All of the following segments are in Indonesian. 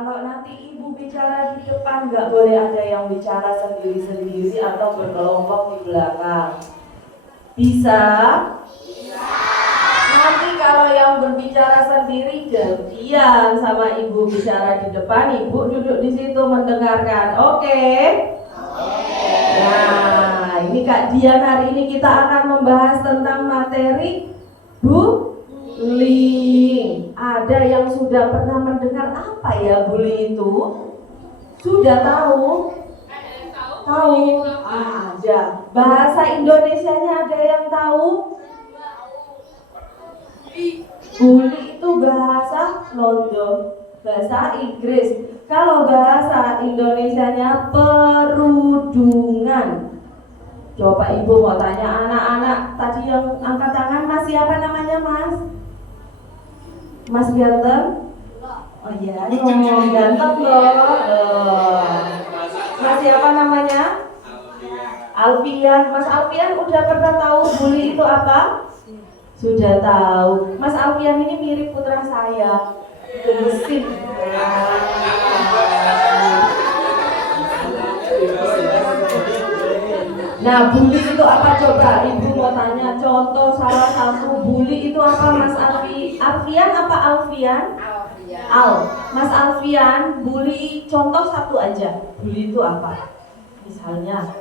Kalau nanti ibu bicara di depan, nggak boleh ada yang bicara sendiri-sendiri atau berkelompok di belakang. Bisa? Nanti kalau yang berbicara sendiri gantian sama ibu bicara di depan, ibu duduk di situ mendengarkan. Oke? Nah, ini Kak Dian, hari ini kita akan membahas tentang materi bullying. Ada yang sudah pernah mendengar apa ya bully itu? Sudah tahu? Tahu? Ada. Bahasa Indonesianya ada yang tahu? Bully itu bahasa London, bahasa Inggris. Kalau bahasa Indonesianya perundungan. Coba ibu mau tanya anak-anak tadi yang angkat tangan, Mas siapa namanya Mas? Mas ganteng? Oh iya, ganteng loh. Mas siapa namanya? Alfian. Mas Alfian udah pernah tahu bully itu apa? Sudah tahu. Mas Alfian ini mirip putra saya, gemesin. Nah, bully itu apa coba? Ibu mau tanya contoh salah satu bully itu apa Mas Alfian apa Alfian? Mas Alfian, bully contoh satu aja. Bully itu apa? Misalnya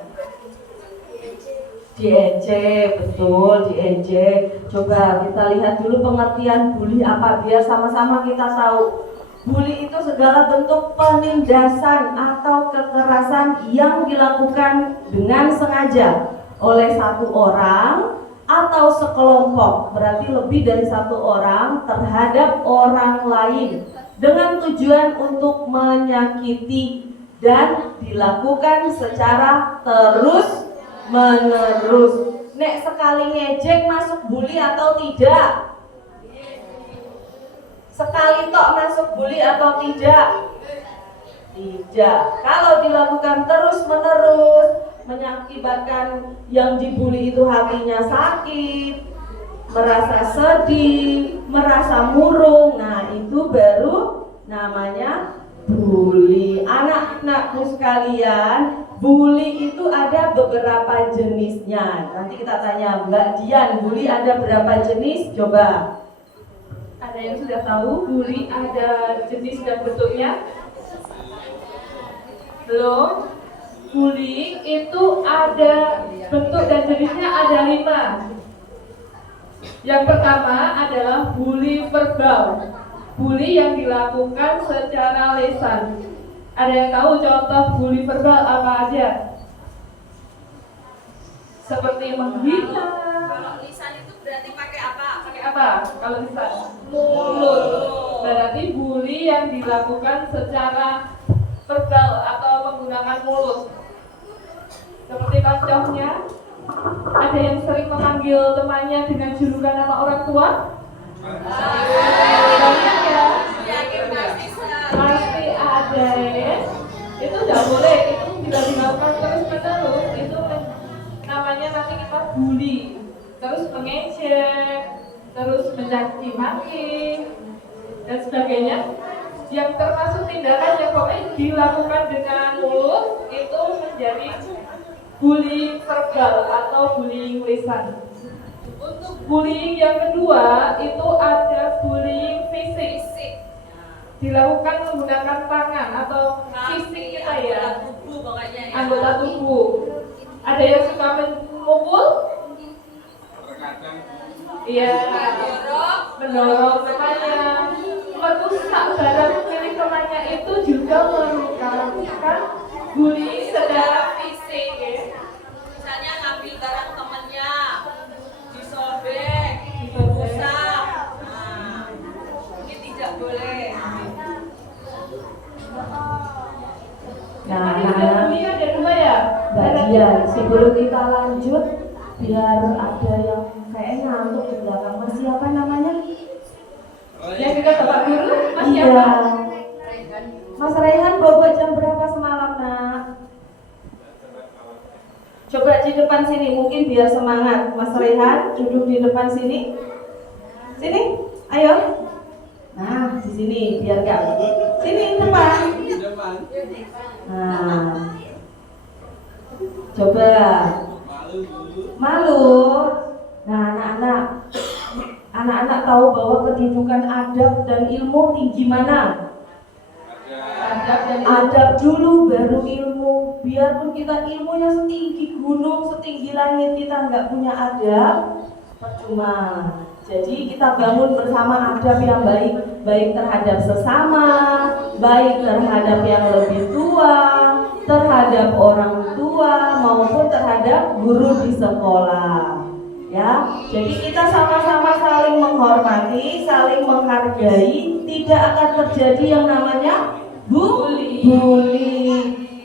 diejek, betul, diejek. Coba kita lihat dulu pengertian bully apa biar sama-sama kita tahu. Bully itu segala bentuk penindasan atau kekerasan yang dilakukan dengan sengaja oleh satu orang atau sekelompok, berarti lebih dari satu orang, terhadap orang lain dengan tujuan untuk menyakiti dan dilakukan secara terus-menerus. Nek sekali ngejek masuk bully atau tidak? Sekali tok masuk bully atau tidak? Tidak. Kalau dilakukan terus-menerus, mengakibatkan yang dibully itu hatinya sakit, merasa sedih, merasa murung. Nah, itu baru namanya bully. Anak-anakku sekalian, bully itu ada beberapa jenisnya. Nanti kita tanya Mbak Dian, bully ada berapa jenis? Coba. Ada yang sudah tahu bully ada jenis dan bentuknya? Belum? Bullying itu ada bentuk dan jenisnya ada 5. Yang pertama adalah bully verbal. Bully yang dilakukan secara lisan. Ada yang tahu contoh bully verbal apa aja? Seperti menghina. Kalau lisan itu berarti pakai apa? Pakai apa kalau lisan? Mulut. Berarti bully yang dilakukan secara verbal atau menggunakan mulut. Seperti contohnya, ada yang sering memanggil temannya dengan julukan nama orang tua? Banyak ya? Pasti ada ya. Itu tidak boleh, itu tidak dilakukan terus-menerus. Itu namanya nanti kita bully. Terus mengejek, terus mencaci maki dan sebagainya. Yang termasuk tindakan yang pokoknya dilakukan dengan mulut itu menjadi bullying verbal atau bullying lisan. Untuk bullying yang kedua itu ada bullying fisik. Dilakukan menggunakan tangan atau fisik kita ya, anggota tubuh. Ada yang suka memukul? Iya, mendorong temannya, merusak barang milik temannya, itu juga merupakan bullying secara fisik ya. Misalnya ngambil barang temennya, disobek, dirusak. Nah, ini tidak boleh. Nah, Bullying ada 2 ya? Mbak Dian, sebelum kita lanjut, biar ada yang kayak ngantuk di belakang. Mas siapa namanya? Yang kita Bapak Guru, Mas Iya. siapa? Mas Raihan bobok jam berapa semalam, Nak? Coba di depan sini, mungkin biar semangat. Mas Raihan duduk di depan sini. Sini, ayo. Nah, di sini biar gak. Sini depan. Nah, coba malu. Nah, anak-anak tahu bahwa kedudukan adab dan ilmu tinggi mana? Adab dulu baru ilmu. Biarpun kita ilmunya setinggi gunung, setinggi langit, kita nggak punya adab, percuma. Jadi kita bangun bersama adab yang baik, baik terhadap sesama, baik terhadap yang lebih tua, terhadap orang tua maupun terhadap guru di sekolah. Ya, jadi kita sama-sama saling menghormati, saling menghargai, tidak akan terjadi yang namanya bully.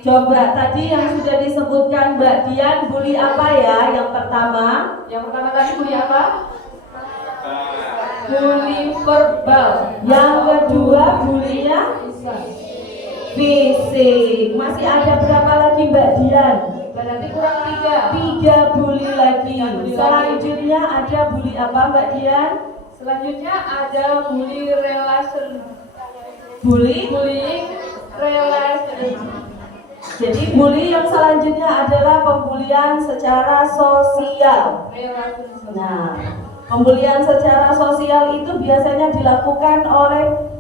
Coba tadi yang sudah disebutkan Mbak Dian, bully apa ya? Yang pertama tadi bully apa? Bully verbal. Yang kedua bulinya fisik. Masih ada berapa lagi Mbak Dian? Berarti kurang 3. 3 bully lagi. Selanjutnya ada bully apa Mbak Dian? Selanjutnya ada bullying relation. Bullying relation. Jadi bully yang selanjutnya adalah pembulian secara sosial. Nah, pembulian secara sosial itu biasanya dilakukan oleh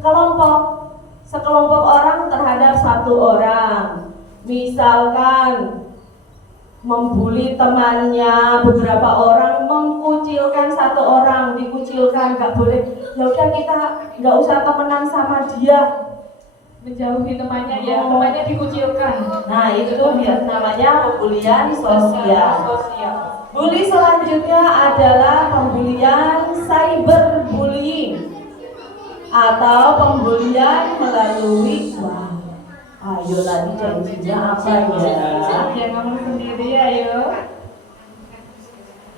sekelompok orang terhadap satu orang. Misalkan membuli temannya, beberapa orang mengkucilkan satu orang, dikucilkan, nggak boleh. Ya udah kita nggak usah temenan sama dia, menjauhi temannya ya, temannya dikucilkan. Nah itu namanya pembulian sosial. Bully selanjutnya adalah pembulian cyberbullying atau pembulian melalui ayo tadi janjinya apa ya? Ya ngomong sendiri ayo.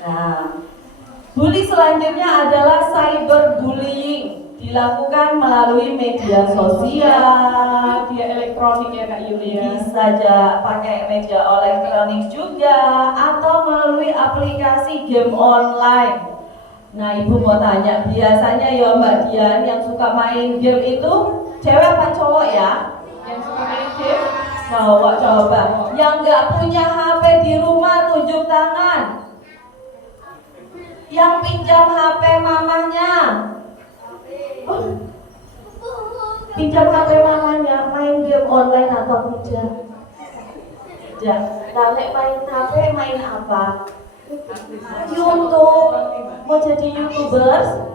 Nah, bully selanjutnya adalah cyberbullying, dilakukan melalui media sosial, Media elektronik ya Kak Yulia. bisa aja pakai media elektronik juga atau melalui aplikasi game online. Nah, Ibu mau tanya, biasanya ya Mbak Dian yang suka main game itu cewek apa cowok ya? Yang suka main game? Cowok, coba. Yang nggak punya HP di rumah tunjuk tangan. Yang pinjam HP mamanya. Pinjam HP mamanya, main game online atau tidak? Tidak. Nah, main HP, main apa? YouTube. Mau jadi YouTubers?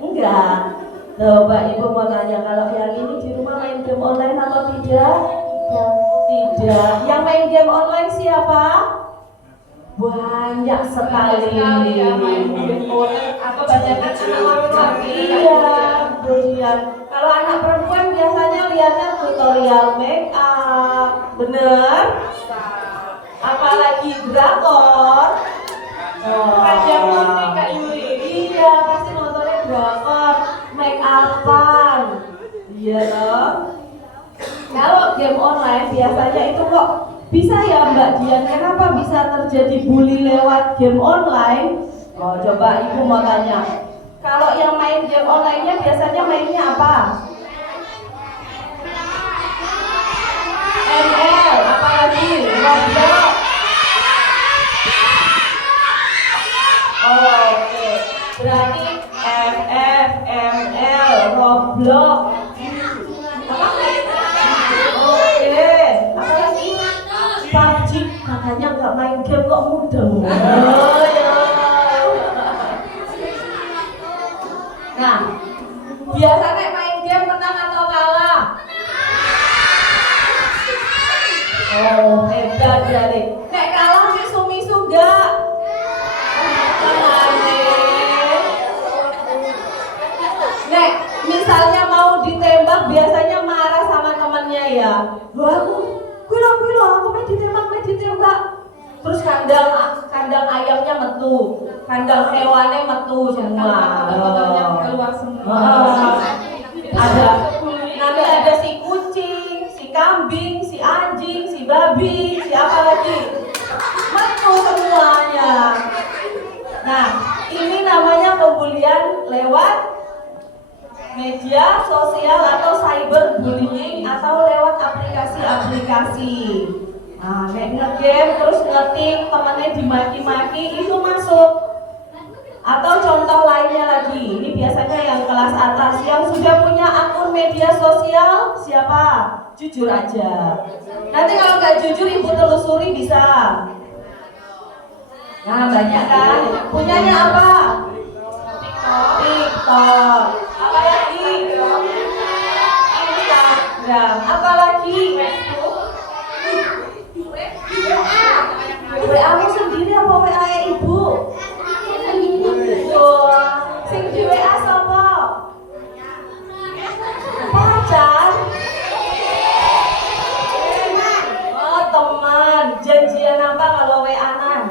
Enggak. Coba Ibu mau tanya, kalau yang ini di rumah main game online atau tidak? Tidak. Yang main game online siapa? Banyak sekali. Ya, main game online atau banyak anak laki-laki. Iya. Kalau anak perempuan biasanya lihatnya tutorial make up, bener? Apalagi drakor. Raja Putri Kak Yuli. Iya, pasti nontonnya drakor, make upan. Iya loh. Kalau game online biasanya itu kok bisa ya Mbak Dian, kenapa bisa terjadi bully lewat game online? Oh, coba Ibu mau tanya. Kalau yang main game online-nya biasanya mainnya apa? ML, apalagi? Roblox. Oh, oke. Berarti FF, ML, Roblox. Apa lagi? Oke. Apa lagi? PUBG. Makanya nggak main game kok muda. Oh ya. Nah, biasanya main game menang atau kalah? Oh, hebat jadi. Nek kalah misu-misu gak? Nek, misalnya mau ditembak biasanya marah sama temannya ya. Wah, aku main ditembak. Terus kandang ayamnya metu, kandang hewannya metu semua. Keluar semua. Nanti ada si kucing, si kambing, si anjing, si babi, si apa lagi? Metu semuanya. Nah, ini namanya pembulian lewat media sosial atau cyberbullying atau lewat aplikasi aplikasi. Nah, kayak nge-game terus ngetik temennya dimaki-maki itu masuk. Atau contoh lainnya lagi, ini biasanya yang kelas atas yang sudah punya akun media sosial siapa? Jujur aja. Nanti kalau nggak jujur ibu telusuri bisa. Nah banyak kan? Punyanya apa? TikTok. Apa lagi? Instagram. Apa lagi? WA-mu sendiri apa WA ibu? Sing di WA sapa? Pacar? Oh teman. Janjian apa kalau WA-an?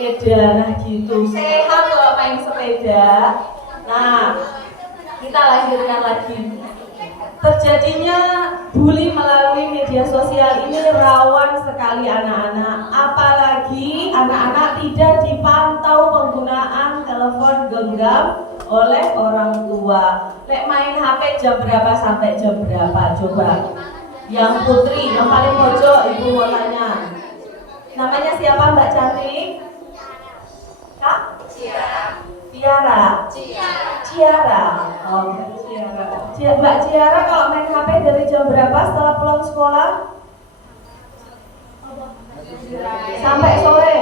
Sepeda, nah gitu. Sehat kalau main sepeda. Nah, kita lanjutkan lagi. Terjadinya bully melalui media sosial ini rawan sekali anak-anak. Apalagi anak-anak tidak dipantau penggunaan telepon genggam oleh orang tua. Lek main HP jam berapa sampai jam berapa? Coba. Yang putri, yang paling pojok, ibu mau tanya. Namanya siapa Mbak Cantik? Kak? Ciara. Ciara. Oh, Mbak Ciara kalau main HP dari jam berapa setelah pulang sekolah? Sampai sore.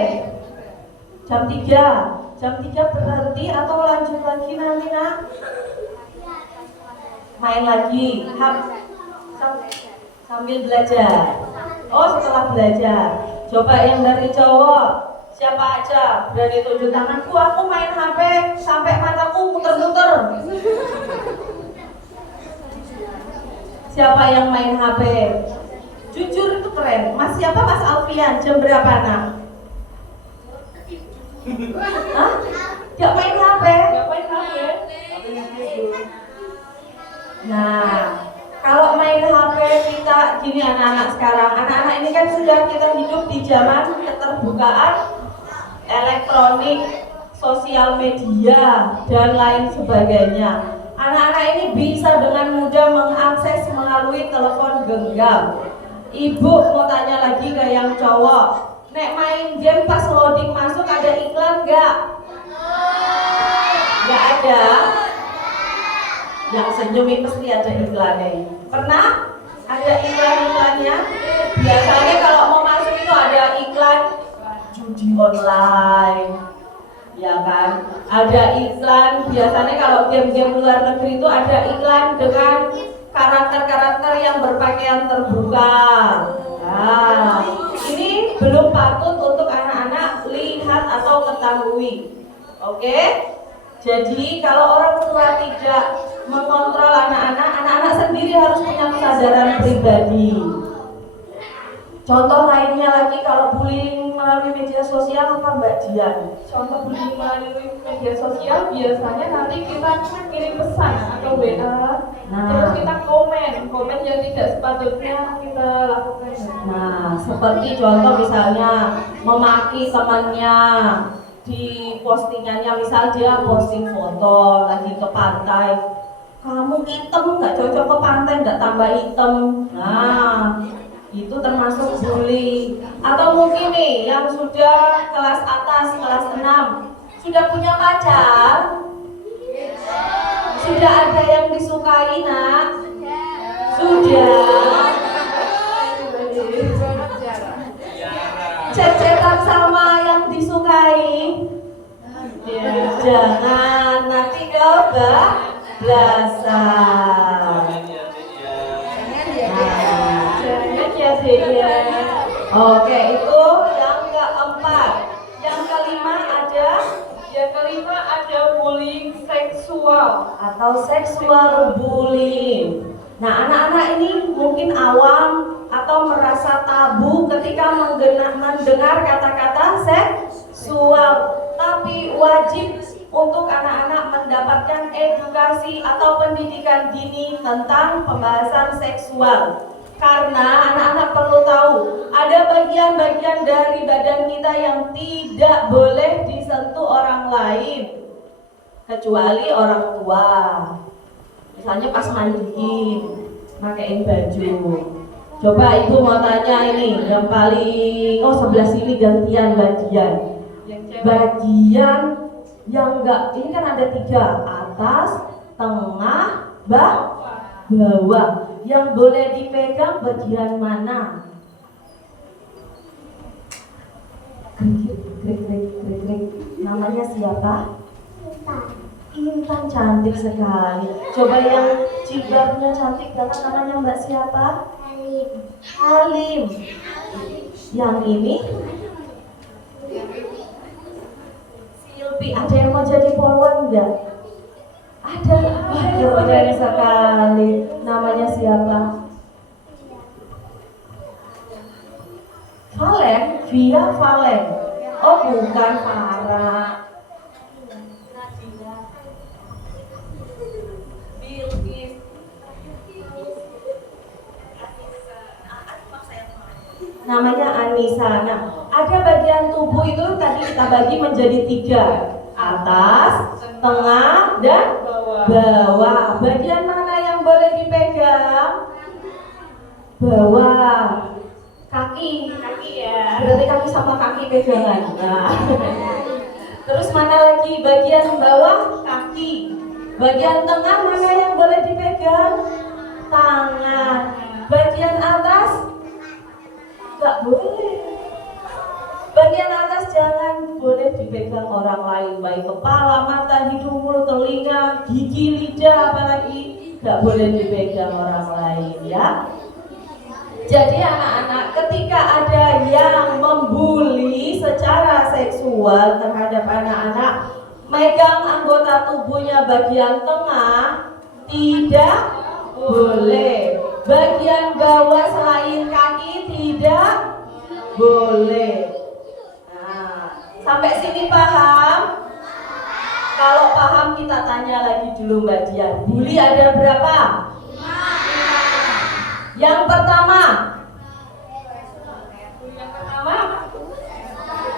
Jam 3. Jam 3 berhenti atau lanjut lagi nanti nak? Main lagi. Sambil belajar. Oh, setelah belajar. Coba yang dari cowok. Siapa aja berani tunjuk tanganku, aku main HP sampai mataku muter-muter. Siapa yang main HP? Jujur itu keren. Mas siapa? Mas Alfian, jam berapa nak? Hah? Gak main HP? Nah, kalau main HP kita gini anak-anak sekarang, anak-anak ini kan sudah kita hidup di zaman keterbukaan elektronik, sosial media, dan lain sebagainya. Anak-anak ini bisa dengan mudah mengakses melalui telepon genggam. Ibu mau tanya lagi ke yang cowok, nek main game pas loading masuk ada iklan nggak? Nggak ada. Yang senyum itu pasti ada iklannya. Pernah? Ada iklan-iklannya? Biasanya kalau mau masuk itu ada iklan judi online, ya kan? Ada iklan, biasanya kalau game-game luar negeri itu ada iklan dengan karakter-karakter yang berpakaian terbuka. Nah, ini belum patut untuk anak-anak lihat atau ketahui. Oke? Jadi kalau orang tua tidak mengontrol anak-anak, anak-anak sendiri harus punya kesadaran pribadi. Contoh lainnya lagi kalau bullying melalui media sosial apa Mbak Dian? Contoh bullying melalui media sosial biasanya nanti kita kirim pesan atau WA, terus kita komen yang tidak sepatutnya kita lakukan. Nah, seperti contoh misalnya memaki temannya di postingannya, misal dia posting foto lagi ke pantai, kamu hitam nggak cocok ke pantai, nggak tambah hitam. Nah, itu termasuk bully. Atau mungkin nih yang sudah kelas atas, kelas 6 sudah punya pacar, sudah ada yang disukai nak, sudah chat-chatan sama yang disukai, jangan nanti kebablasan. Ya. Oke, itu yang keempat. Yang kelima ada bullying seksual atau sexual bullying. Nah, anak-anak ini mungkin awam atau merasa tabu ketika mendengar kata-kata seksual, tapi wajib untuk anak-anak mendapatkan edukasi atau pendidikan dini tentang pembahasan seksual. Karena anak-anak perlu tahu ada bagian-bagian dari badan kita yang tidak boleh disentuh orang lain kecuali orang tua. misalnya pas mandiin, pakein baju. Coba ibu mau tanya ini, yang paling, sebelah sini gantian bagian. Yang cewek. Bagian yang enggak, ini kan ada 3, atas, tengah, bawah. Yang boleh dipegang bagian mana? Krik. Namanya siapa? Intan, cantik sekali. Coba yang jilbabnya cantik banget, namanya Mbak siapa? Halim. Yang ini? Silpi. Ada yang mau jadi polwan enggak? Ada. Keren sekali. Namanya siapa? Valen, Via Valen. Oh bukan, Farah. Bilkis. Namanya Anissa. Nah, ada bagian tubuh itu tadi kita bagi menjadi 3, atas, tengah, dan bawah. Bagian mana yang boleh dipegang? Bawah. Kaki ya. berarti kaki sama kaki pegangan. Nah. Terus mana lagi? Bagian bawah kaki. Bagian tengah mana yang boleh dipegang? Tangan. Bagian atas nggak boleh. Bagian atas jangan boleh dipegang orang lain, baik kepala, mata, hidung, mulut, telinga, gigi, lidah, apalagi nggak boleh dipegang orang lain ya. Jadi anak-anak, ketika ada yang membuli secara seksual terhadap anak-anak, megang anggota tubuhnya bagian tengah tidak boleh. Bagian bawah selain kaki tidak boleh. Nah, sampai sini paham? Kalau paham kita tanya lagi dulu Mbak Dian. Bully ada berapa? Yang pertama,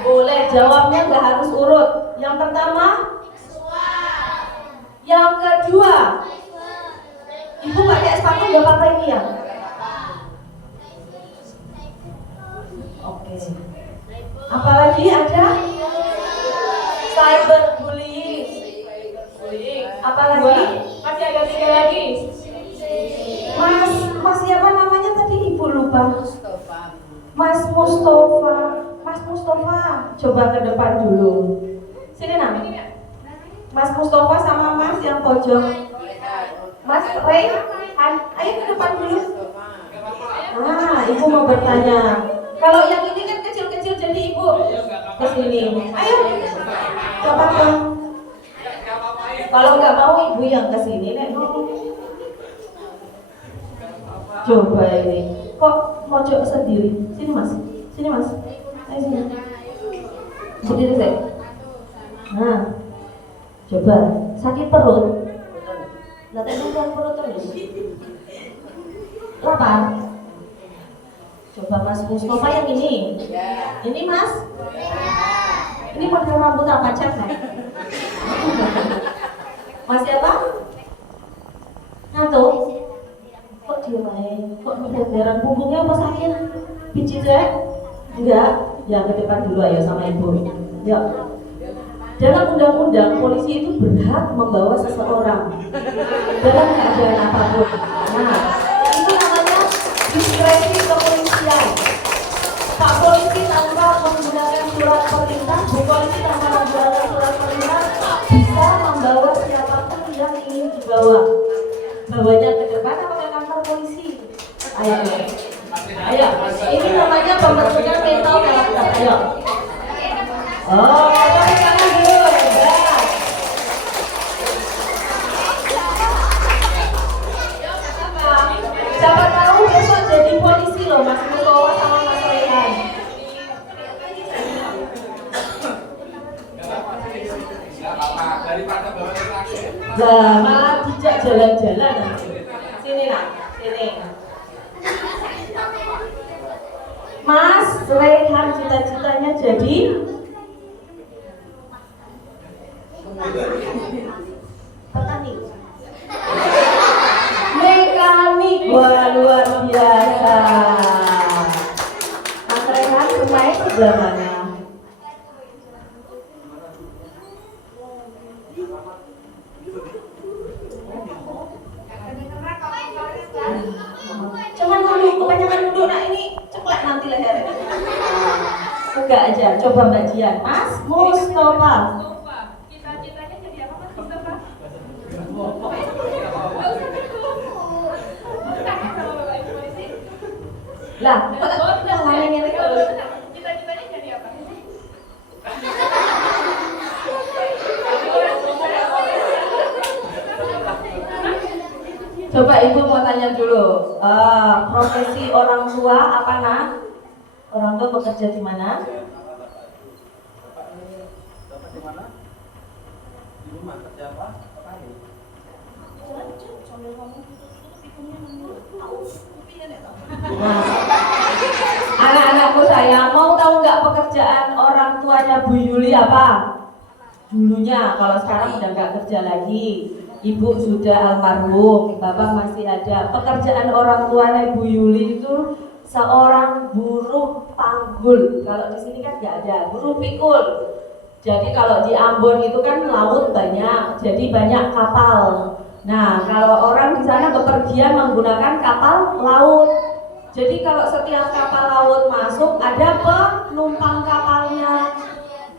boleh jawabnya nggak harus urut. Yang pertama, yang kedua, ibu pakai sepatu nggak apa-apa ini ya? Oke. Apalagi ada cyberbullying. Apalagi? Masih ada 3 lagi. Mas siapa namanya tadi ibu lupa? Mas Mustafa. Mas Mustafa, coba ke depan dulu. Sini nak. Mas Mustafa sama Mas yang pojok. Mas Ray, ayo ke depan dulu. Nah, ibu mau bertanya. Kalau yang ini kan kecil-kecil, jadi ibu ke sini. Ayo, gak apa-apa. Kalau nggak mau ibu yang ke sini, Nek. Coba ini, kok mojok sendiri? Sini Mas, sini Mas. Ayo sini. Berdiri saya. Nah, coba sakit perut. Nah, tekan perut terus. Lapar. Coba Mas Mustafa yang ini. Ini Mas. Ini model rambut apa cat Mas? Mas siapa? Ngantuk. Kok dia main? Kok berenderan punggungnya apa sakit? Pijit saya? Enggak. Ya ke depan dulu ayo sama ibu. Ya. Dalam undang-undang polisi itu berhak membawa seseorang dalam keadaan apapun. Nah, itu namanya diskresi kepolisian. Pak polisi tanpa menggunakan surat perintah, Bu polisi tanpa menggunakan surat perintah bisa membawa siapapun yang ingin dibawa. Bawanya ke depan apa ke kantor polisi? Ayo. Ayo. Ini namanya pembentukan mental karakter. Ayo. Oh, tepuk tangan dulu, hebat. Siapa tahu besok jadi polisi loh, Mas Mustafa sama Mas Rehan. Nah, malah dijak jalan-jalan nanti. Sini nak, sini. Mas Rehan cita-citanya jadi petani. enggak aja. Coba Mbak Jian. Mas Mustafa. Mustafa. Cita-citanya jadi apa Mas Mustafa? Lah, kok ngomongin ini terus? Cita-citanya jadi apa? Coba Ibu mau tanya dulu, profesi orang tua apa nak? Orang tua bekerja di mana? Bapak di mana? Di rumah kerja apa? Petani. Nah, anak-anakku sayang, mau tahu nggak pekerjaan orang tuanya Bu Yuli apa? Dulunya, kalau sekarang udah nggak kerja lagi. Ibu sudah almarhum, bapak masih ada. Pekerjaan orang tuanya Bu Yuli itu seorang buruh panggul. Kalau di sini kan nggak ada, buruh pikul. Jadi kalau di Ambon itu kan laut banyak, jadi banyak kapal. Nah, kalau orang di sana bepergian menggunakan kapal laut. Jadi kalau setiap kapal laut masuk ada penumpang kapalnya.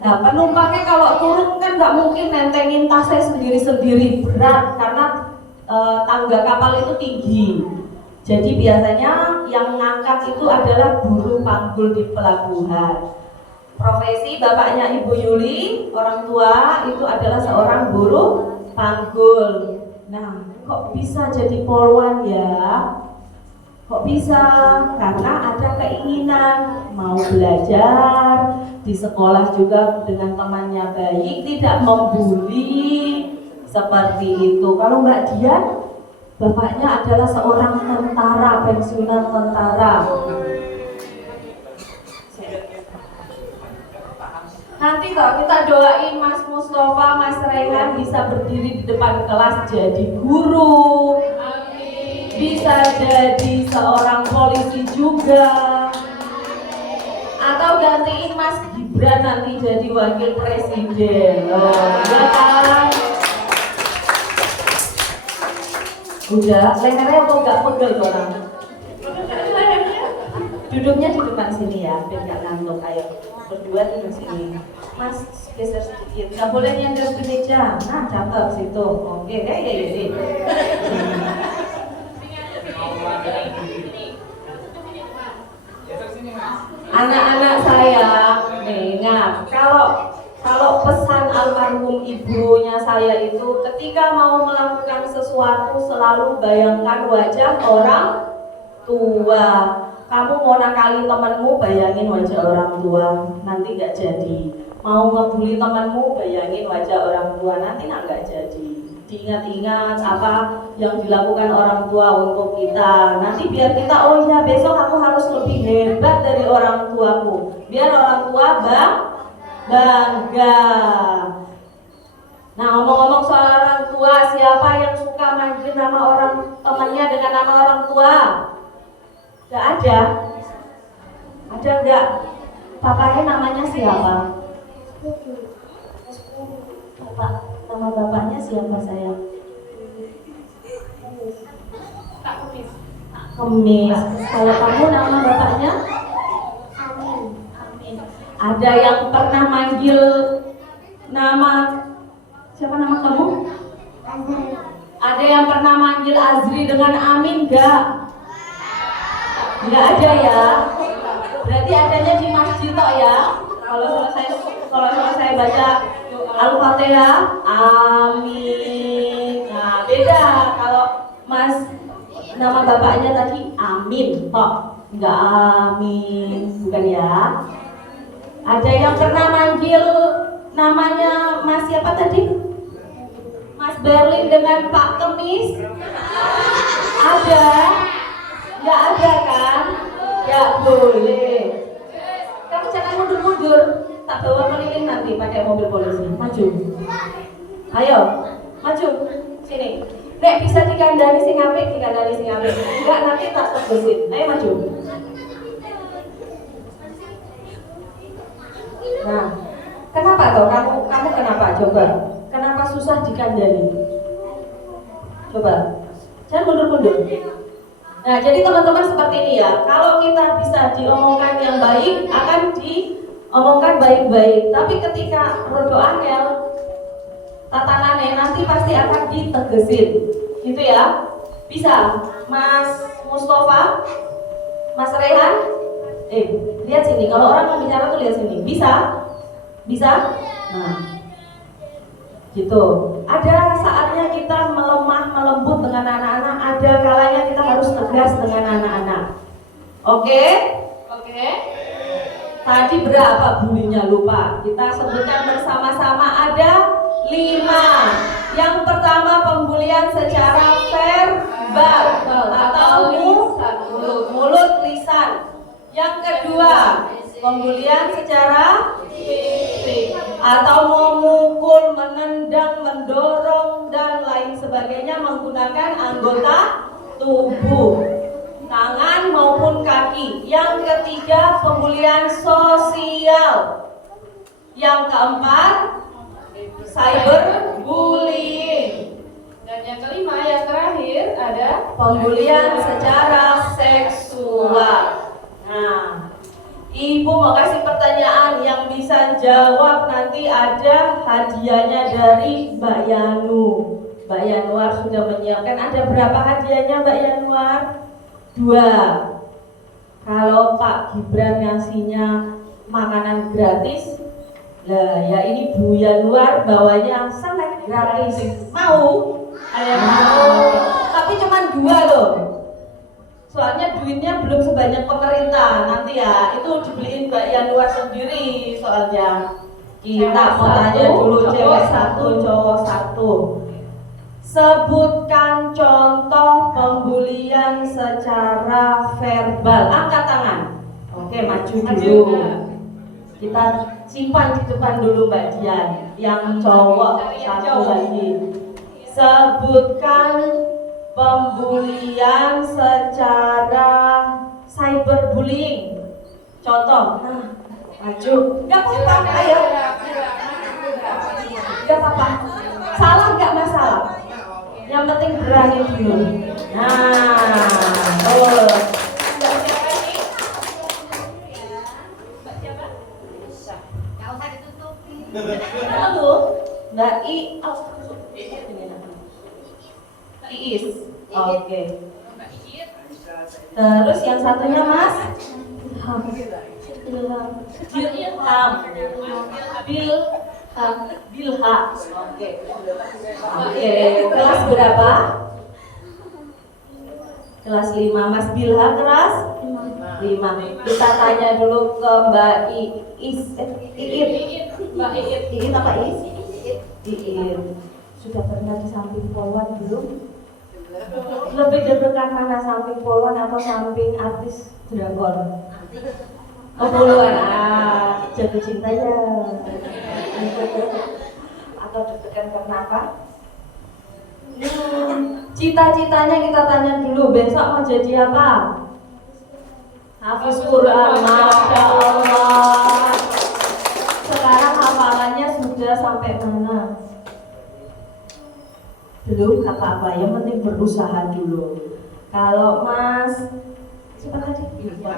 Nah, penumpangnya kalau turun kan nggak mungkin nentengin tasnya sendiri-sendiri, berat karena tangga kapal itu tinggi. Jadi biasanya yang ngangkat itu adalah buruh panggul di pelabuhan. Profesi bapaknya Ibu Yuli, orang tua itu adalah seorang buruh panggul. Nah, kok bisa jadi polwan ya? Kok bisa? Karena ada keinginan mau belajar di sekolah juga dengan temannya baik, tidak membuli seperti itu. Kalau Mbak Dian, bapaknya adalah seorang tentara, pensiunan tentara. Nanti kalau kita doain Mas Mustafa, Mas Raihan bisa berdiri di depan kelas jadi guru. Bisa jadi seorang polisi juga, atau gantiin Mas Gibran nanti jadi wakil presiden. Ya kan? Udah, lehernya kok nggak pegel tuh orang? Duduknya di depan sini ya, biar nggak ngantuk. Ayo, berdua duduk sini. Mas geser sedikit, nggak boleh nyender di meja. Nah, cakep situ. Oke, ya. Anak-anak saya, ingat kalau pesan almarhum ibunya saya itu ketika mau melakukan sesuatu selalu bayangkan wajah orang tua. Kamu mau nakali temanmu, bayangin wajah orang tua, nanti nggak jadi. Mau ngebully temanmu, bayangin wajah orang tua, nanti nggak jadi. Diingat-ingat apa yang dilakukan orang tua untuk kita. Nanti biar kita, oh ya besok aku harus lebih hebat dari orang tuaku. Biar orang tua bangga. Nah, ngomong-ngomong soal orang tua, siapa yang suka manggil nama orang temannya dengan nama orang tua? Gak ada? Ada nggak? Bapaknya namanya siapa? Bapak, nama bapaknya siapa saya? Tak Kemis. Kemis. Kalau kamu nama bapaknya? Amin. Ada yang pernah manggil nama siapa nama kamu? Azri. Ada yang pernah manggil Azri dengan Amin enggak? Enggak ada ya. Berarti adanya di masjid tok ya. Kalau selesai baca Al-Fatihah, Amin. Nah, beda kalau Mas nama bapaknya tadi Amin tok, enggak Amin, bukan ya. Ada yang pernah manggil namanya Mas siapa tadi? Mas Berlin dengan Pak Kemis? Ada? Enggak ada kan? Enggak boleh. Kamu jangan mundur-mundur. Tak bawa keliling nanti pakai mobil polisi. Maju. Ayo, maju. Sini. Nek bisa dikandani sing apik, enggak nanti tak tegesin. Ayo maju. Nah, kenapa toh? Kamu kenapa? Coba. Kenapa susah dikandani? Coba. Jangan mundur-mundur. Nah, jadi teman-teman seperti ini ya. Kalau kita bisa diomongkan yang baik, akan omongkan baik-baik. Tapi ketika rodo angel, tatanannya nanti pasti akan ditegesin, gitu ya. Bisa, Mas Mustafa, Mas Rehan, lihat sini. Kalau orang membicara tuh lihat sini. Bisa. Nah, gitu. Ada saatnya kita melemah, melembut dengan anak-anak. Ada kalanya kita harus tegas dengan anak-anak. Oke? Tadi berapa bulinya lupa? Kita sebutkan bersama-sama, ada 5. Yang pertama pembulian secara verbal atau mulut lisan. Yang kedua pembulian secara fisik atau memukul, menendang, mendorong dan lain sebagainya menggunakan anggota tubuh, tangan maupun kaki. Yang ketiga pembulian sosial. Yang keempat cyberbullying. Dan yang kelima, yang terakhir ada Pembulian secara seksual. Nah, Ibu mau kasih pertanyaan, yang bisa jawab nanti ada hadiahnya dari Mbak Yanu. Mbak Yanuar sudah menyiapkan. Ada berapa hadiahnya Mbak Yanuar? 2. Kalau Pak Gibran ngasihnya makanan gratis, lah ya ini Bu Yanuar bawanya snack gratis. Mau? Ada yang mau? Tapi cuma 2 loh. Soalnya duitnya belum sebanyak pemerintah. Nanti ya itu dibeliin Mbak Yanuar sendiri. Soalnya kita mau tanya dulu, cewek 1, cowok 1. Sebutkan contoh pembulian secara verbal. Angkat tangan. Oke, maju dulu. Kita simpan di depan dulu Mbak Dian. Yang cowok 1 lagi. Sebutkan pembulian secara cyberbullying. Contoh. Nah, maju. Gak apa-apa, ayo. Gak apa-apa. Salah gak masalah. Yang penting berani dulu. Nah, Halo, Mbak Iis. Oke. Terus yang satunya Mas Bilha. Oke. Kelas berapa? Kelas 5. Mas Bilha kelas 5. Kita tanya dulu ke Mbak Iit. Mbak Iit apa Iit? Iit. Sudah pernah di samping polwan belum? Lebih deg-degan mana, samping polwan atau samping artis drakor? Polwan, jatuh cinta ya. Atau deg-degan karena apa? Cita-citanya kita tanya dulu, besok mau jadi apa? Hafiz Quran, Masya Allah. Sekarang hafalannya sudah sampai mana? Belum apa-apa, yang penting berusaha dulu. Kalau Mas siapa tadi? Bilha.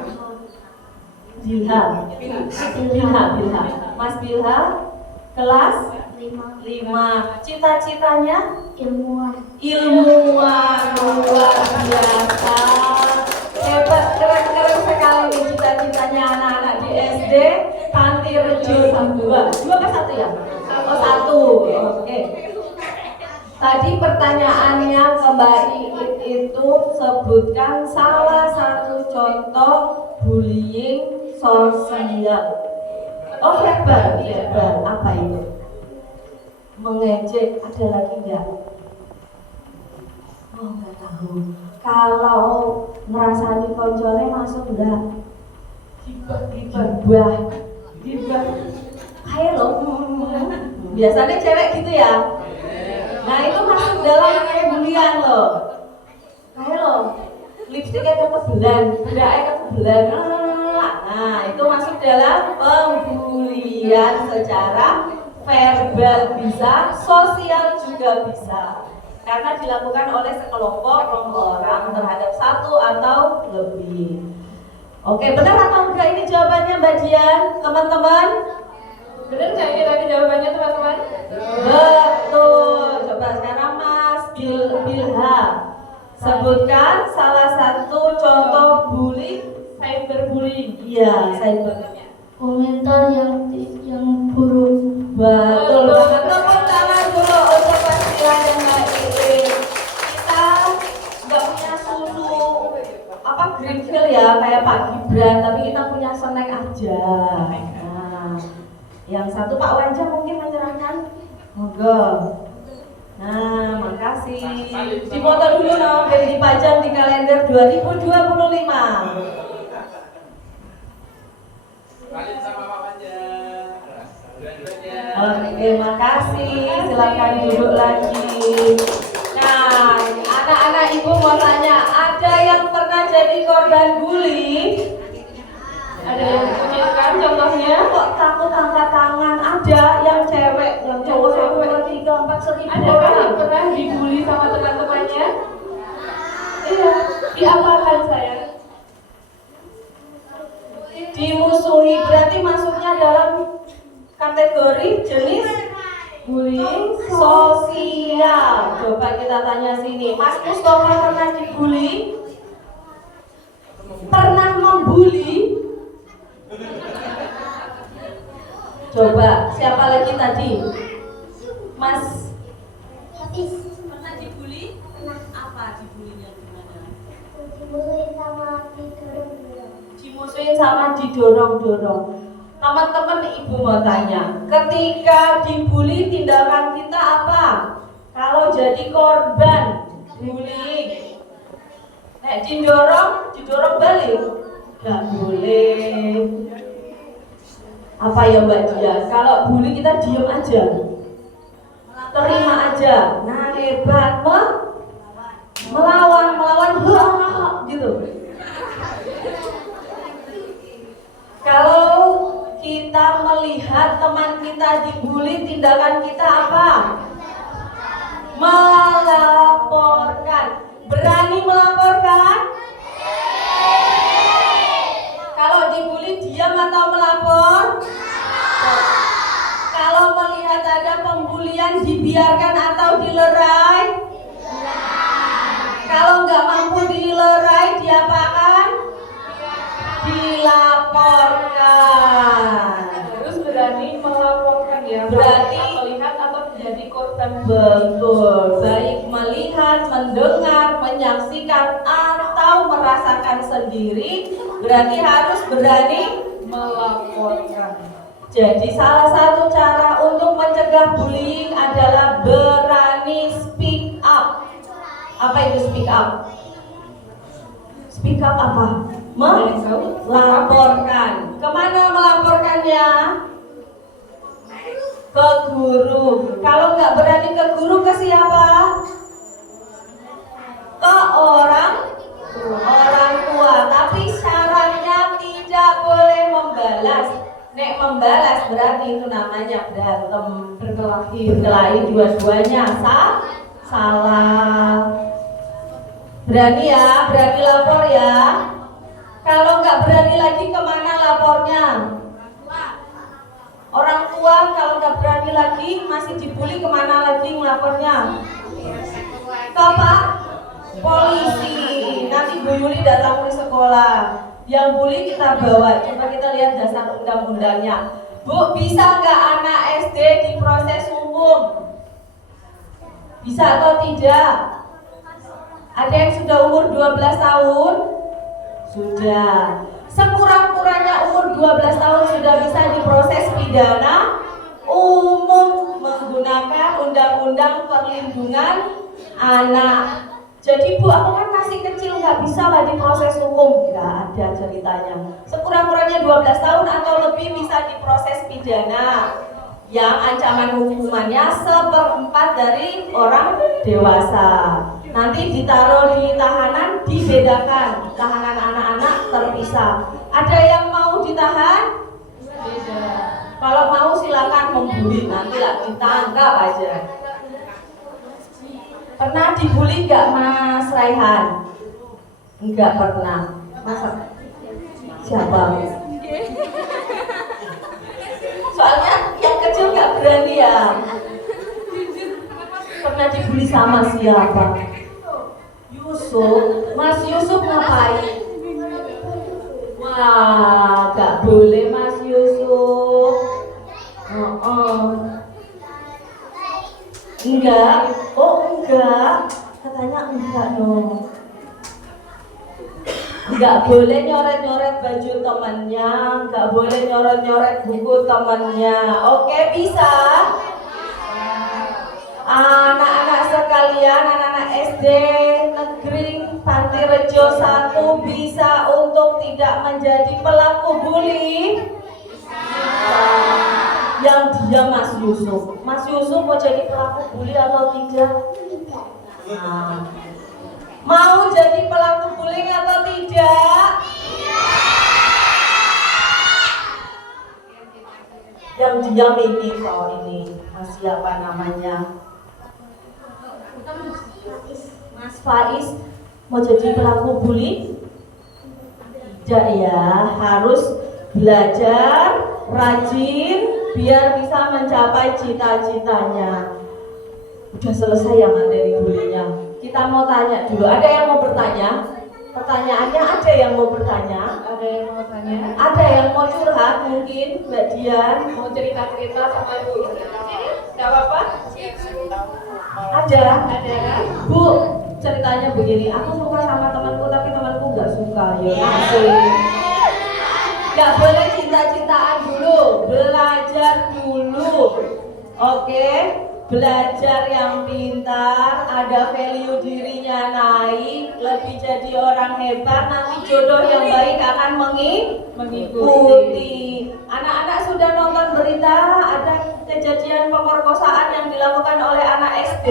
Mas Bilha kelas 5. Cita-citanya ilmuwan luar biasa. Hebat, keren sekali nih cita-citanya anak-anak di SD Panti Rejo 2 ke 1 ya? Oh 1, oke. Tadi pertanyaannya ke Mbak Iit itu sebutkan salah satu contoh bullying sosial. Oh hebat. Apa itu? Mengejek, ada lagi enggak? Oh enggak tahu. Kalau ngerasani koncolnya masuk enggak? Gibah. Kayak loh. Biasanya cewek gitu ya. Nah itu masuk dalam kayak bulian loh. Kayak loh, lipstiknya ketebelan, bedaknya ketebelan. Nah itu masuk dalam pembulian secara verbal bisa, sosial juga bisa. Karena dilakukan oleh sekelompok orang terhadap 1 atau lebih. Oke, benar atau enggak ini jawabannya Mbak Dian, teman-teman? Bener nggak kira-kira jawabannya teman-teman? Betul. Coba sekarang Mas Bilham sebutkan salah satu contoh bully. Cyberbullying. Iya, cyber. Komentar yang buruk. Betul banget. Tepuk tangan dulu untuk Mas Bilham dan Mbak Iin. Kita nggak punya susu apa Greenfield ya kayak Pak Gibran, tapi kita punya snack aja. Nah, yang satu Pak Wanja mungkin menyerahkan. Monggo. Nah, makasih. Dipoto dulu dong, biar dipajang di kalender 2025. Salim sama Pak Wanja. Dua-duanya. Oke, makasih. Silakan duduk lagi. Nah, anak-anak ibu mau tanya, ada yang pernah jadi korban bully? Ada yang ditunjukkan contohnya? Kok takut angkat tangan? Ada yang cewek, yang cowok 1, 2, 3, 4, 1000 Ada kan yang pernah dibully sama teman-temannya? Iya, diapakan saya? Dimusuhi, berarti masuknya dalam kategori jenis bullying sosial. Coba kita tanya sini, Mas Mustafa pernah dibully? Pernah membuli? Coba, siapa lagi tadi? Mas Hafiz. Pernah dibully? Apa dibulinya gimana? Dimusuhin sama didorong-dorong. dimusuhin sama didorong-dorong. Teman-teman ibu mau tanya, ketika dibully tindakan kita apa? Kalau jadi korban bullying, nek didorong balik? Gak boleh. Apa ya Mbak Dia? Kalau bully kita diam aja, terima aja. Nah hebat, melawan gitu. Kalau kita melihat teman kita dibully, tindakan kita apa? Melaporkan. Berani melaporkan? Kalau dibully diam atau melapor? Kalau melihat ada pembulian dibiarkan atau dilerai? Kalau nggak mampu dilerai diapakan? Dilaporkan. Terus berani melaporkan ya. Berarti melihat atau menjadi korban. Betul, baik melihat, mendengar, menyaksikan atau merasakan sendiri, berarti harus berani Melaporkan. Jadi salah satu cara untuk mencegah bullying adalah berani speak up. Apa itu speak up? Speak up apa? Melaporkan. Kemana melaporkannya? Ke guru. Kalau nggak berani ke guru, ke siapa? Ke orang tua. Tapi syaratnya tidak boleh membalas. Nek membalas berarti itu namanya berantem, berkelahi dua-duanya salah. Berani ya, berani lapor ya. Kalau nggak berani lagi kemana lapornya? Orang tua kalau nggak berani lagi masih dibully kemana lagi ngelapornya? Ke Pak Polisi. Nanti Bu Yuli datang ke sekolah. Yang bully kita bawa. Coba kita lihat dasar undang-undangnya. Bu, bisa nggak anak SD diproses hukum? Bisa atau tidak? Ada yang sudah umur 12 tahun? Sudah. Sekurang-kurangnya umur 12 tahun sudah bisa diproses pidana umum menggunakan Undang-Undang Perlindungan Anak. Jadi Bu, aku kan masih kecil, nggak bisa lah diproses hukum. Nggak ada ceritanya. Sekurang-kurangnya 12 tahun atau lebih bisa diproses pidana yang ancaman hukumannya 1/4 dari orang dewasa. Nanti ditaruh di tahanan, dibedakan. Tahanan anak-anak terpisah. Ada yang mau ditahan? Beda. Kalau mau silakan membuli, nanti lah ditangkap aja. Pernah dibully nggak Mas Raihan? Enggak pernah. Masa? Siapa? Soalnya yang kecil nggak berani ya. Pernah dibully sama siapa? Yusuf. Mas Yusuf ngapain? Wah, nggak boleh Mas Yusuf. Enggak. Oh enggak. Katanya enggak dong. Enggak boleh nyoret-nyoret baju temannya, enggak boleh nyoret-nyoret buku temannya. Oke, bisa? Anak-anak sekalian, anak-anak SD Negeri Panti Rejo 1 bisa untuk tidak menjadi pelaku bully? Yang dia Mas Yusuf. Mas Yusuf mau jadi pelaku bully atau tidak? Nah, mau jadi pelaku bullying atau tidak? Yang diam ini kok ini siapa namanya? Mas Faiz mau jadi pelaku bully? Tidak ya, harus belajar rajin biar bisa mencapai cita-citanya. Udah selesai ya materi bullyingnya. Kita mau tanya dulu. Ada yang mau bertanya? Pertanyaannya ada yang mau bertanya? Ada yang mau tanya? Ada yang mau curhat mungkin Mbak Dian? Mau cerita-cerita sama ibu? Gak apa-apa? Ada? Ada. Bu, ceritanya begini. Aku suka sama temanku tapi temanku nggak suka. Ya masih. Nggak boleh cinta-cintaan dulu. Belajar dulu. Oke? Belajar yang pintar, ada value dirinya naik, lebih jadi orang hebat, nanti jodoh yang baik akan mengikuti. Anak-anak sudah nonton berita ada kejadian pemerkosaan yang dilakukan oleh anak SD?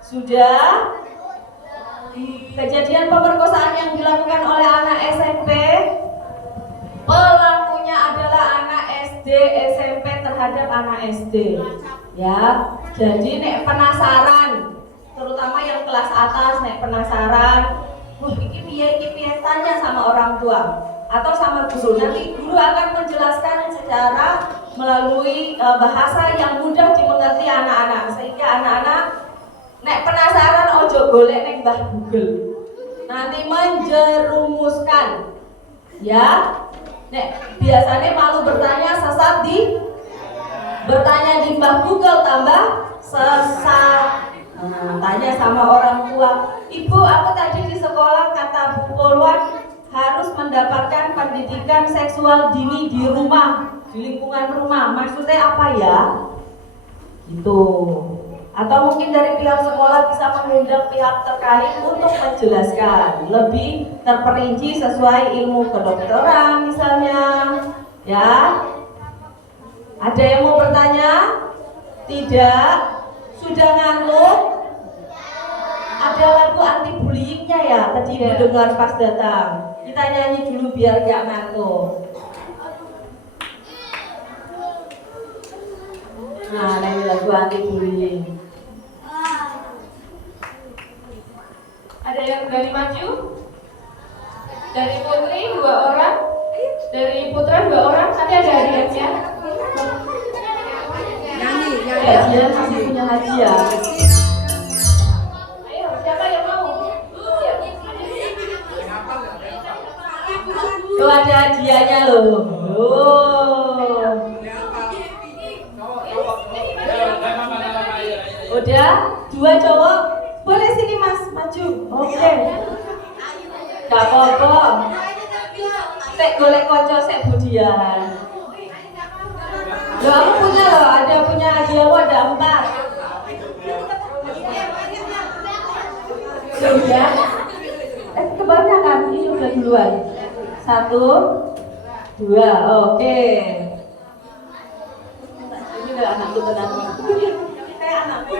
Sudah? Kejadian pemerkosaan yang dilakukan oleh anak SMP? Pelakunya adalah anak SD, SMP terhadap anak SD. Ya, jadi nek penasaran, terutama yang kelas atas nek penasaran, iki piye tanya sama orang tua atau sama guru. Nanti guru akan menjelaskan secara melalui bahasa yang mudah dimengerti anak-anak, sehingga anak-anak nek penasaran ojo golek nek Mbah Google. Nanti menjerumuskan. Ya. Nek biasanya malu bertanya sesat bertanya di Mbah Google tambah sesat. Tanya sama orang tua. Ibu, aku tadi di sekolah kata Bu Polwan harus mendapatkan pendidikan seksual dini di rumah, di lingkungan rumah. Maksudnya apa ya? Gitu. Atau mungkin dari pihak sekolah bisa mengundang pihak terkait untuk menjelaskan lebih terperinci sesuai ilmu kedokteran misalnya. Ya. Ada yang mau bertanya? Tidak? Sudah ngantuk? Ada lagu anti bullyingnya ya? Tadi ibu dengar pas datang. Kita nyanyi dulu biar gak ngantuk. Nah, ini lagu anti bullying. Ada yang dari maju? Dari Putri 2 orang? Dari Putra 2 orang? Nanti ada hadiahnya. Dia masih punya hadiah. Ayo, siapa yang mau? Tuh ada hadiahnya loh. Udah? 2 cowok? Boleh sini Mas, maju. Oke. Gak apa-apa. Sek golek konco sek Budian. Loh, aku punya loh, ada punya hadiahmu ada 4. Sudah? Kebanyakan, ini udah duluan. 1, 2, oke. Ini udah anakku tenang. Kayak anakku.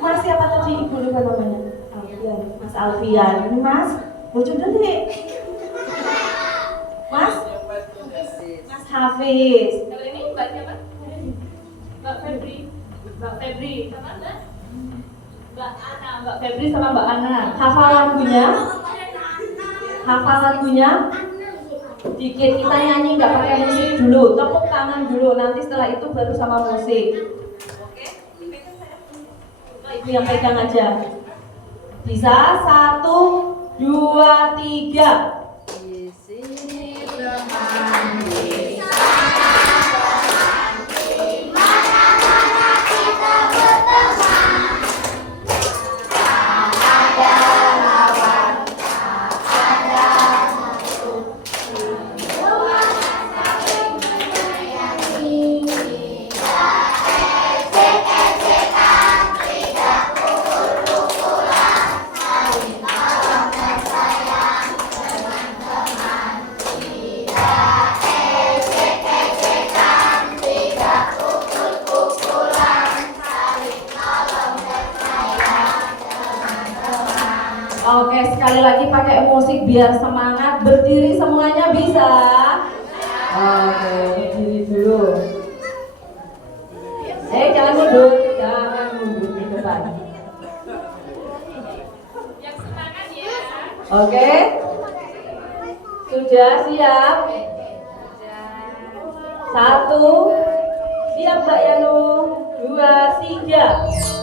Mas siapa tadi ibu lupa namanya? Alfian. Mas Alfian. Ini Mas, lucu deh. Mas? Mas Hafiz. Kalau ini Mbak siapa? Mbak Febri. Mbak Febri sama Mbak Ana. Mbak Febri sama Mbak Ana. Hafal lagunya? Hafal lagunya? Dikit, kita nyanyi nggak pakai musik dulu, tepuk tangan dulu, nanti setelah itu baru sama musik. Ibu yang pegang aja. Bisa? 1, 2, 3. Di sini teman bisa. Oke, sekali lagi pakai musik biar semangat. Berdiri semuanya bisa? Oke, berdiri dulu. Jangan mundur ke depan. Yang semangat ya. Oke, sudah siap? 1, siap Mbak Yanu. 2, 3.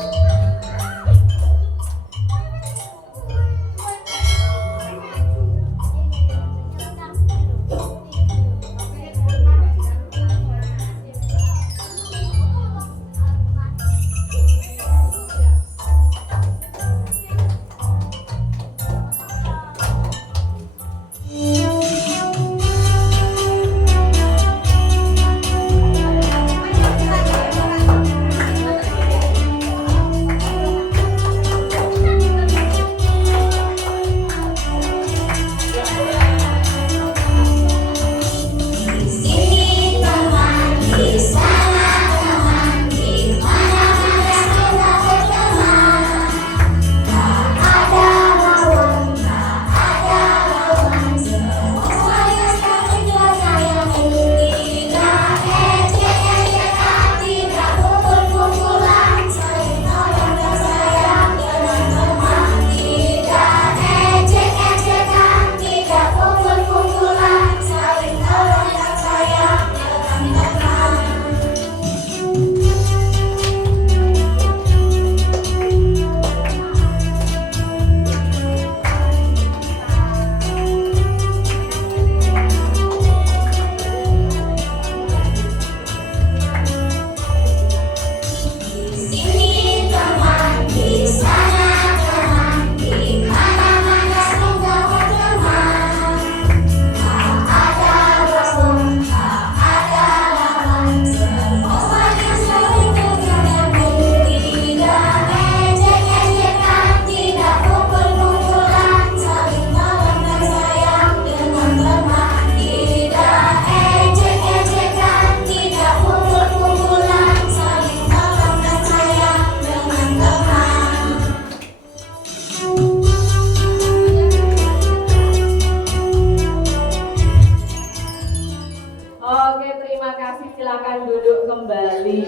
Silakan duduk kembali.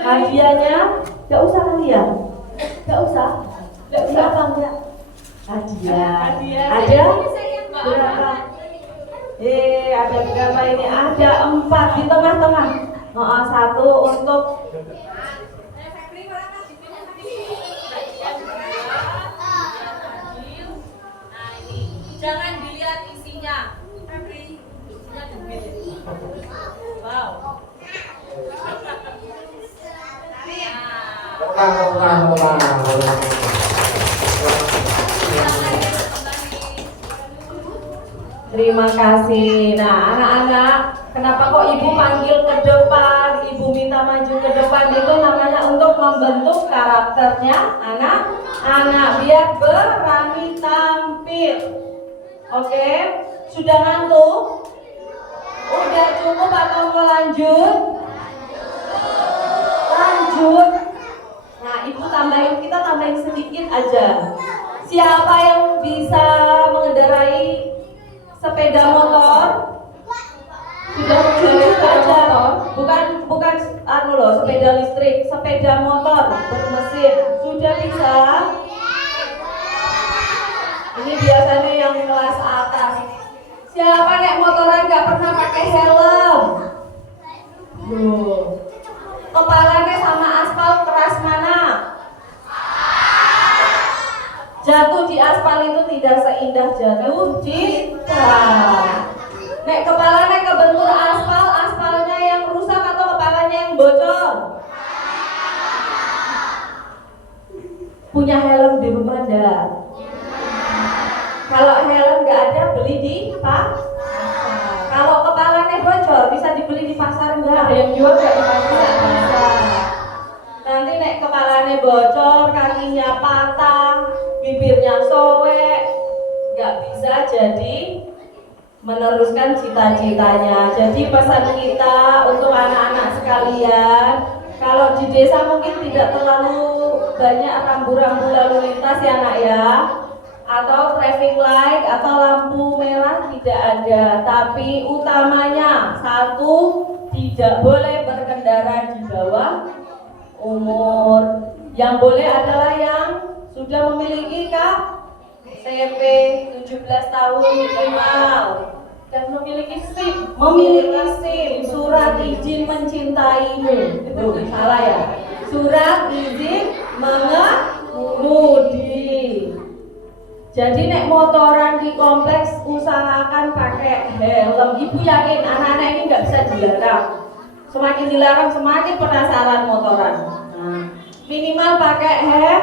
Hadiahnya nggak usah kali ya? Nggak usah apa enggak? Hadiah. Ada berapa? Ada berapa ini? Ada 4 di tengah-tengah. 1 untuk Jangan dilihat isinya. Isinya gede. Wow. Terima kasih. Nah, anak-anak, kenapa kok ibu panggil ke depan, ibu minta maju ke depan, itu namanya untuk membentuk karakternya anak-anak biar berani tampil. Oke, sudah ngantuk? Udah cukup atau mau lanjut? Lanjut. Nah, ibu kita tambahin sedikit aja. Siapa yang bisa mengendarai sepeda motor? Sudah mengendarai sepeda motor? Bukan sepeda listrik, sepeda motor bermesin. Sudah bisa? Ini biasanya yang yang kelas atas. Siapa naik motoran nggak pernah pakai helm? Kepalanya sama aspal keras mana? Jatuh di aspal itu tidak seindah jatuh di nek kepalanya kebentur aspal, aspalnya yang rusak atau kepalanya yang bocor? Punya helm di rumah enggak? Kalau helm nggak ada, beli di pasar. Kalau kepalanya bocor, bisa dibeli di pasar enggak? Ada yang jual nggak di pasar? Bisa. Nanti nek kepalanya bocor, kakinya patah, bibirnya sobek, nggak bisa jadi meneruskan cita-citanya. Jadi pesan kita untuk anak-anak sekalian, kalau di desa mungkin tidak terlalu banyak rambu-rambu lalu lintas ya nak ya, atau traffic light atau lampu merah tidak ada. Tapi utamanya satu, tidak boleh berkendara di bawah umur. Yang boleh adalah yang sudah memiliki KTP 17 tahun minimal Dan memiliki SIM. memiliki SIM, surat izin mencintaimu. Itu salah ya, surat izin mengemudi. Jadi nek motoran di kompleks usahakan pakai helm. Ibu yakin anak-anak ini nggak bisa dilarang. Semakin dilarang semakin penasaran motoran. Nah, minimal pakai helm.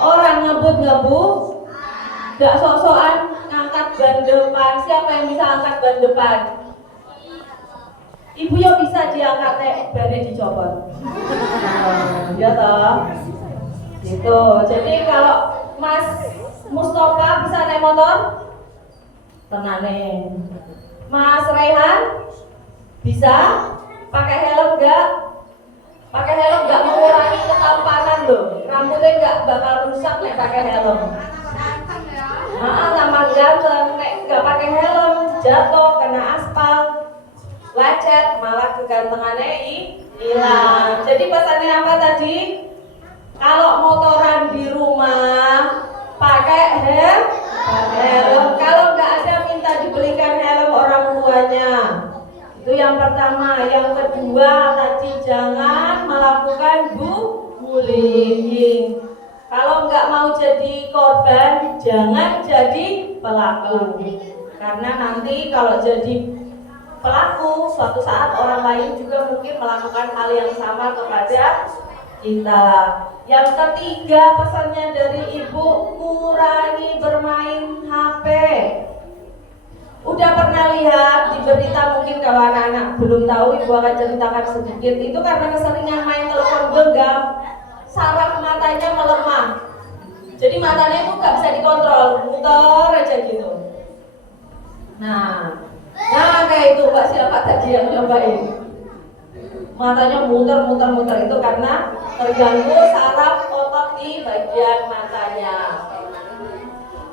Orang ngebut nggak sok-sokan ngangkat ban depan. Siapa yang bisa angkat ban depan? Ibu ya bisa diangkat, bannya dicopot. Ya toh. Gitu. Jadi kalau Mas Mustafa bisa naik motor? Tenang nih. Mas Raihan bisa? Pakai helm enggak? Pakai helm enggak mengurangi ketampanan loh. Rambutnya enggak bakal rusak nek pakai helm. Sama ganteng. Nek enggak pakai helm jatuh kena aspal, lecet, malah kegantengannya hilang. Jadi pesannya apa tadi? Kalau motoran di rumah pakai helm. Kalau nggak ada minta dibelikan helm orang tuanya. Itu yang pertama. Yang kedua tadi jangan melakukan bullying. Kalau nggak mau jadi korban, jangan jadi pelaku. Karena nanti kalau jadi pelaku, suatu saat orang lain juga mungkin melakukan hal yang sama kepada kita. Yang ketiga pesannya dari ibu, kurangi bermain HP. Udah pernah lihat di berita, mungkin kalau anak-anak belum tahu, ibu akan ceritakan sedikit. Itu karena keseringan main telepon genggam, saraf matanya melemah. Jadi matanya itu nggak bisa dikontrol, muter aja gitu. Nah kayak itu Mbak, siapa tadi yang nyobain? Matanya muter itu karena terganggu saraf otot di bagian matanya.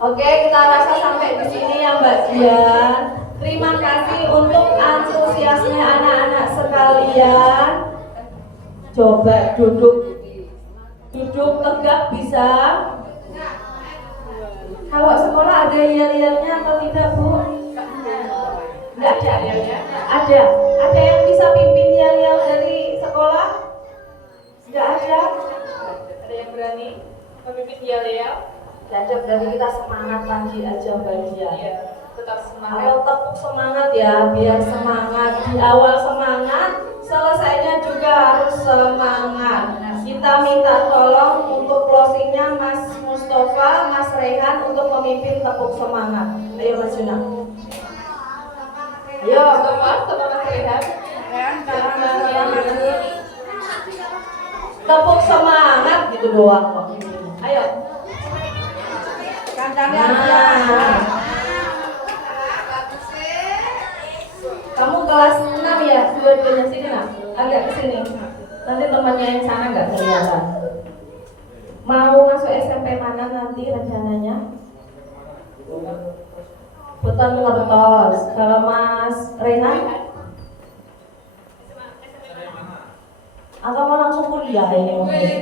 Oke, kita rasa sampai di sini ya Mbak Dian. Terima kasih untuk antusiasme anak-anak sekalian. Coba duduk tegak bisa. Kalau sekolah ada yel-yelnya atau tidak Bu? Enggak ada. Ada yang bisa pimpin yel-yel dari sekolah? Enggak ada. Ada yang berani memimpin yel-yel? Enggak ada, berarti kita semangat pagi aja Mbak Dian. Iya, tetap semangat. Kalau tepuk semangat ya, biar semangat. Di awal semangat, selesainya juga harus semangat. Kita minta tolong untuk closingnya Mas Mustafa, Mas Rehan untuk memimpin tepuk semangat. Ayo Mas Juna. Ayo Sama Mas Rehan. tepuk semangat gitu doang kok. Ayo. Nah. Kamu kelas 6 ya? Dua-duanya sini nak? Agak ke sini. Nanti temannya yang sana nggak kelihatan. Mau masuk SMP mana nanti rencananya? Bukan ngertos. Kalau Mas Rehan? Atau mau langsung kuliah ini mungkin?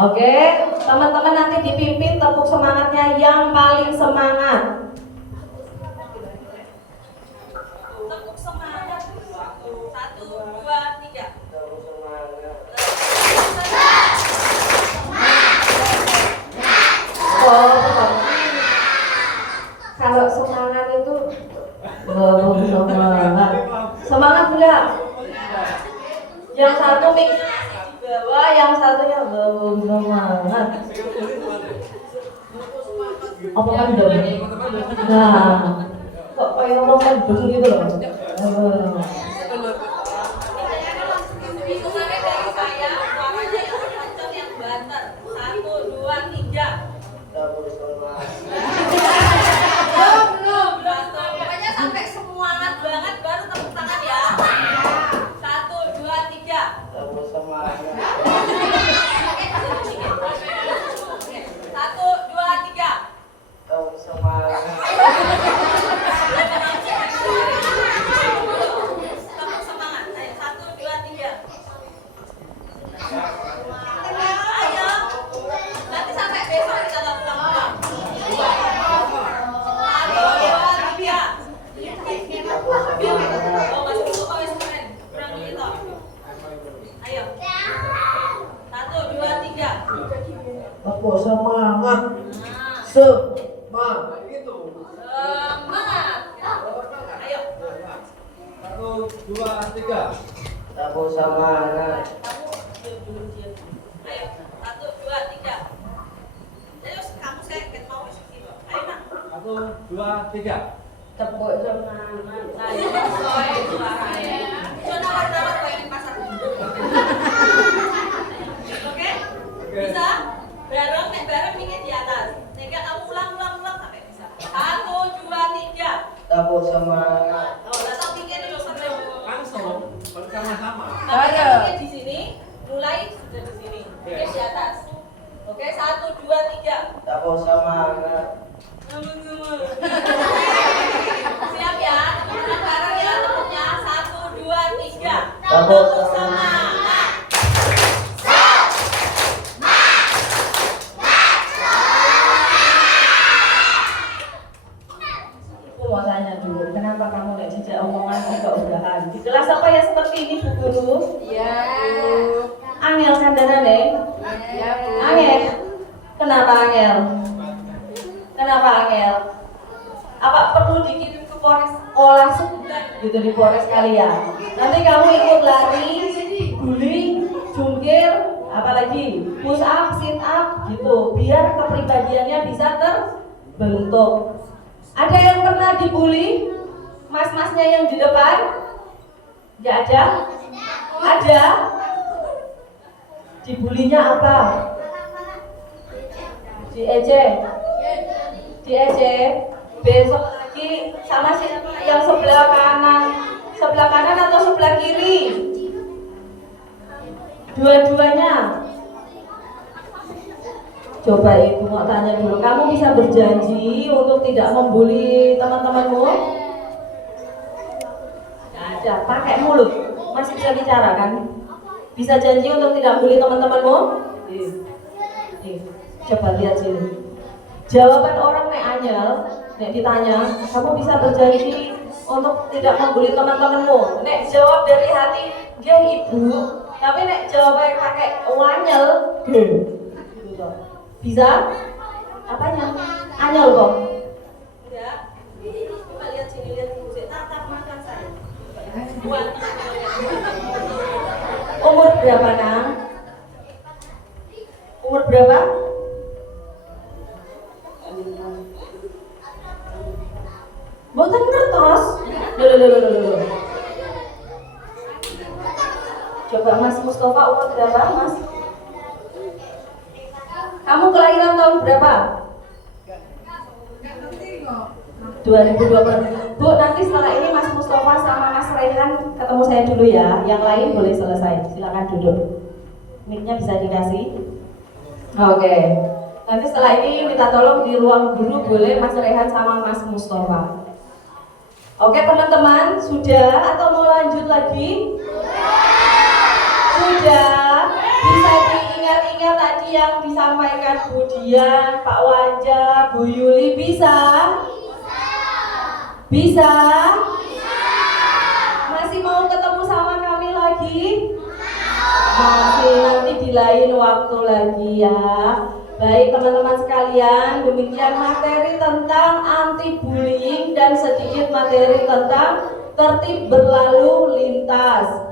Oke, teman-teman nanti dipimpin tepuk semangatnya yang paling semangat. Tepuk semangat. 1, 2, 3. Oh, kalau semangat itu semangat. Semangat enggak? Yang satu mik di bawah, yang satunya semangat. Apa kan dong? Nah, kok kayak ngomong kan gitu loh. Hitungannya dari saya, suaranya yang kenceng yang banter. 1, 2, 3. Belum. Pokoknya sampai semangat banget baru tepuk tangan ya. 1, 2, 3. Tepuk semangat. 1, 2, 3. Tepuk semangat. Tepuk semangat. Ayo 1, 2, 3. Ayo. Nanti sampai besok kita nggak pulang-pulang. 1, 2, 3. Oh, masih butuh kau yang keren. Kurang ini toh. Ayo. 1, 2, 3. Tepuk semangat. Nah, Semangat itu. semangat. Ayo. 1, 2, 3. Tepuk semangat. Kamu diam. Ayo. 1, 2, 3. Ayo, kamu saya mau isi kok. Ayo, Nak. 1, 2, 3. Tepuk semangat. Ayo, soy suaranya. Coba nawar-nawar bayangin pasar. Oke? Bisa? Bareng, nek bareng mikir di atas. Nek enggak kamu ulang sampai bisa. 1, 2, 3. Tepuk semangat. Oh, datang pikir dulu sampai Langsung bersama-sama. Makanya mikir di sini, mulai sudah di sini. Mikir di atas. Oke, 1, 2, 3. Tepuk semangat. Siap ya? Teman-teman bareng ya tepuknya. 1, 2, 3. Tepuk Tepuk semangat. semangat. Aku mau tanya dulu, kenapa kamu nek jejak omongan udah-udahan? Di kelas apa ya seperti ini Bu Guru? Iya. Angel kandanane? Iya, Bu. Angel. Kenapa Angel? Kenapa Angel? Apa perlu dikirim ke Polres olah sebulan gitu di Polres kalian? Nanti kamu ikut lari, guling, jungkir, apalagi push up, sit up gitu, biar kepribadiannya bisa terbentuk. Ada yang pernah dibully? Mas-masnya yang di depan? Nggak ada? Ada? Dibulinya apa? Diejek? Diejek? Besok lagi sama siapa yang sebelah kanan? Sebelah kanan atau sebelah kiri? Dua-duanya? Coba Ibu mau tanya dulu, kamu bisa berjanji untuk tidak membuli teman-temanmu? Tidak ada, pakai mulut, masih bisa bicara kan? Bisa janji untuk tidak membuli teman-temanmu? Coba lihat sini. Jawaban orang nek Anyel, nek ditanya, kamu bisa berjanji untuk tidak membuli teman-temanmu? Nek jawab dari hati, ya Ibu. Tapi nek jawabnya pakai Anyel, gitu. Bisa? Apanya? Anyel kok. Enggak. Coba lihat sini, lihat musik. Tatap mata saya. Buat. Umur berapa Nang? Umur berapa? Boten ngertos. Loh. Coba Mas Mustafa umur berapa Mas? Kamu kelahiran tahun berapa? 2020. Bu, nanti setelah ini Mas Mustafa sama Mas Rehan ketemu saya dulu ya. Yang lain boleh selesai. Silakan duduk. Mic-nya bisa dikasih. Oke. Nanti setelah ini minta tolong di ruang guru boleh Mas Rehan sama Mas Mustafa. Oke teman-teman, sudah atau mau lanjut lagi? Sudah. Bisa diingat ingat-ingat tadi yang disampaikan Bu Dian, Pak Wanja, Bu Yuli bisa? Bisa? Masih mau ketemu sama kami lagi? Masih, nanti di lain waktu lagi ya. Baik teman-teman sekalian, demikian materi tentang anti bullying dan sedikit materi tentang tertib berlalu lintas.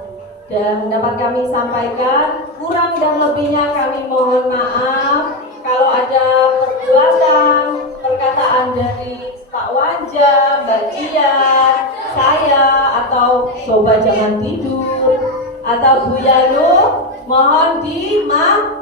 Dan dapat kami sampaikan, kurang dan lebihnya kami mohon maaf. Kalau ada perbuatan, perkataan dari Pak Wanja, Mbak Dian, saya, atau Sobat Jangan Tidur, atau Bu Yanu, mohon dimaafkan.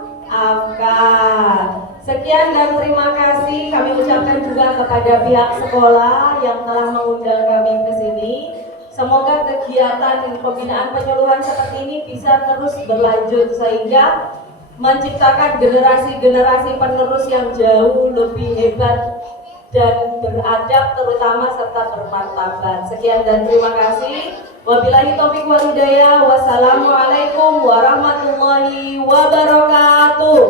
Sekian dan terima kasih kami ucapkan juga kepada pihak sekolah yang telah mengundang kami ke sini. Semoga kegiatan pembinaan penyuluhan seperti ini bisa terus berlanjut sehingga menciptakan generasi-generasi penerus yang jauh lebih hebat dan beradab terutama serta bermartabat. Sekian dan terima kasih. Wabillahi taufiq wal hidayah. Wassalamualaikum warahmatullahi wabarakatuh.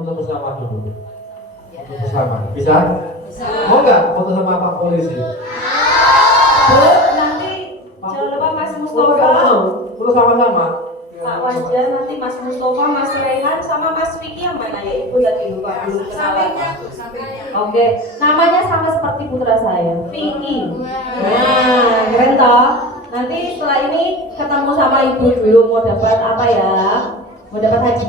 Foto bersama dulu. Foto bersama. Bisa? Mau nggak foto sama Pak Polisi? Bu, nanti jangan lupa Mas Mustafa. Foto sama-sama. Pak Wajah, nanti Mas Mustafa, Mas Rehan, sama Mas Vicky yang mana ya? Ibu tadi lupa belum kenalan. Oke, namanya sama seperti putra saya, Vicky. Nah, keren toh? Nanti setelah ini ketemu sama ibu dulu, mau dapat apa ya? Mau dapat hadiah.